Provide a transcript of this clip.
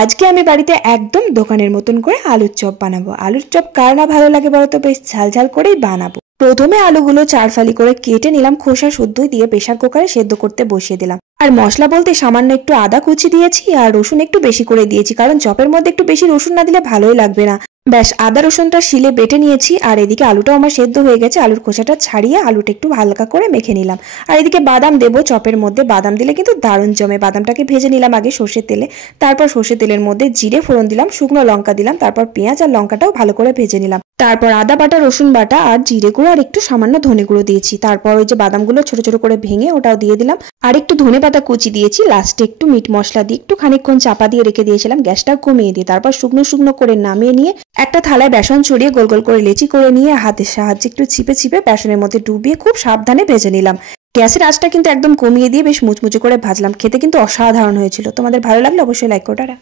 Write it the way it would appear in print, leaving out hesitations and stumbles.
আজকে আমি বাড়িতে একদম দোকানের মতন করে আলুর চপ বানাবো। আলুর চপ কার না ভালো লাগে বলো তো, বেশ ঝাল ঝাল করেই বানাবো। প্রথমে আলুগুলো 4 ফালি করে কেটে নিলাম, খোসা শুদ্ধ দিয়ে প্রেসার কুকারে সেদ্ধ করতে বসিয়ে দিলাম। আর মশলা বলতে সামান্য একটু আদা কুচি দিয়েছি আর রসুন একটু বেশি করে দিয়েছি, কারণ চপের মধ্যে একটু বেশি রসুন না দিলে ভালোই লাগবে না। ব্যাস, আদা রসুনটা শিলে বেটে নিয়েছি। আর এদিকে আলুটাও আমার সেদ্ধ হয়ে গেছে, আলুর খোসাটা ছাড়িয়ে আলুটা একটু হালকা করে মেখে নিলাম। আর এদিকে বাদাম দেবো চপের মধ্যে, বাদাম দিলে কিন্তু দারুণ জমে। বাদামটাকে ভেজে নিলাম আগে সর্ষের তেলে, তারপর সর্ষের তেলের মধ্যে জিরে ফোড়ন দিলাম, শুকনো লঙ্কা দিলাম, তারপর পেঁয়াজ আর লঙ্কাটাও ভালো করে ভেজে নিলাম। তারপর আদা বাটা, রসুন বাটা আর জিরে গুঁড়ো আর একটু সামান্য ধনে গুঁড়ো দিয়েছি। তারপর ওই যে বাদামগুলো ছোট ছোট করে ভেঙে ওটাও দিয়ে দিলাম, আর একটু ধনে পাতা কুচি দিয়েছি। লাস্টে একটু মিট মশলা দিয়ে একটু খানিকক্ষণ চাপা দিয়ে রেখে দিয়েছিলাম, গ্যাসটা কমিয়ে দিয়ে। তারপর শুকনো শুকনো করে নামিয়ে নিয়ে একটা থালায় বেসন ছড়িয়ে গোল গোল করে লেচি করে নিয়ে হাতের সাহায্যে একটু চিপে চিপে বেসনের মধ্যে ডুবিয়ে খুব সাবধানে ভেজে নিলাম। গ্যাসের আঁচটা কিন্তু একদম কমিয়ে দিয়ে বেশ মুচমুচে করে ভাজলাম। খেতে কিন্তু অসাধারণ হয়েছিল। তোমাদের ভালো লাগলে অবশ্যই লাইক করো। টাটা।